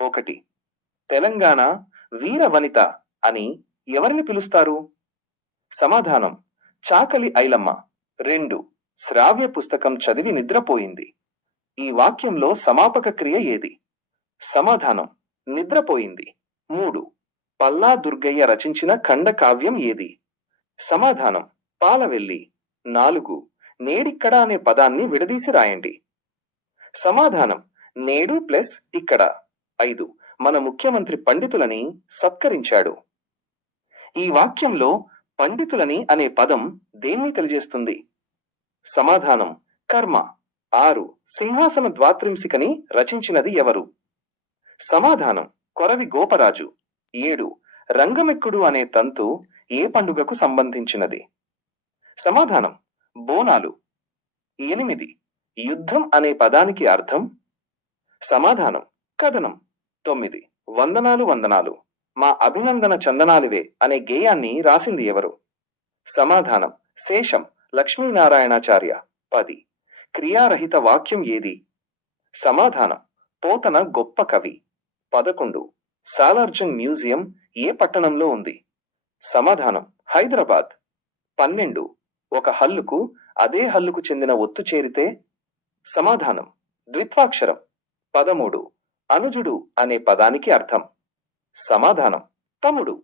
ఒకటి. తెలంగాణ వీర వనిత అని ఎవరిని పిలుస్తారు? సమాధానం: చాకలి ఐలమ్మ. 2. శ్రావ్య పుస్తకం చదివి నిద్రపోయింది. ఈ వాక్యంలో సమాపక క్రియ ఏది? సమాధానం: నిద్రపోయింది. 3. పల్లా దుర్గయ్య రచించిన ఖండకావ్యం ఏది? సమాధానం: పాలవెల్లి. 4. నేడిక్కడ అనే పదాన్ని విడదీసి రాయండి. సమాధానం: నేడు ప్లస్ ఇక్కడ. 5. మన ముఖ్యమంత్రి పండితులని సత్కరించాడు. ఈ వాక్యంలో పండితులని అనే పదం దేన్ని తెలియజేస్తుంది? సమాధానం: కర్మ. 6. సింహాసన ద్వాత్రింశికని రచించినది ఎవరు? సమాధానం: కొరవి గోపరాజు. 7. రంగమెక్కుడు అనే తంతు ఏ పండుగకు సంబంధించినది? సమాధానం: బోనాలు. 8. యుద్ధం అనే పదానికి అర్థం? సమాధానం: కథనం. 9. వందనాలు వందనాలు మా అభినందన చందనాలివే అనే గేయాన్ని రాసింది ఎవరు? సమాధానం: శేషం లక్ష్మీనారాయణాచార్య. 10. క్రియారహిత వాక్యం ఏది? సమాధానం: పోతన గొప్ప కవి. 11. సాలార్జంగ్ మ్యూజియం ఏ పట్టణంలో ఉంది? సమాధానం: హైదరాబాద్. 12. ఒక హల్లుకు అదే హల్లుకు చెందిన ఒత్తు చేరితే? సమాధానం: ద్విత్వాక్షరం. 13. అనుజుడు అనే పదానికి అర్థం? సమాధానం: తమ్ముడు.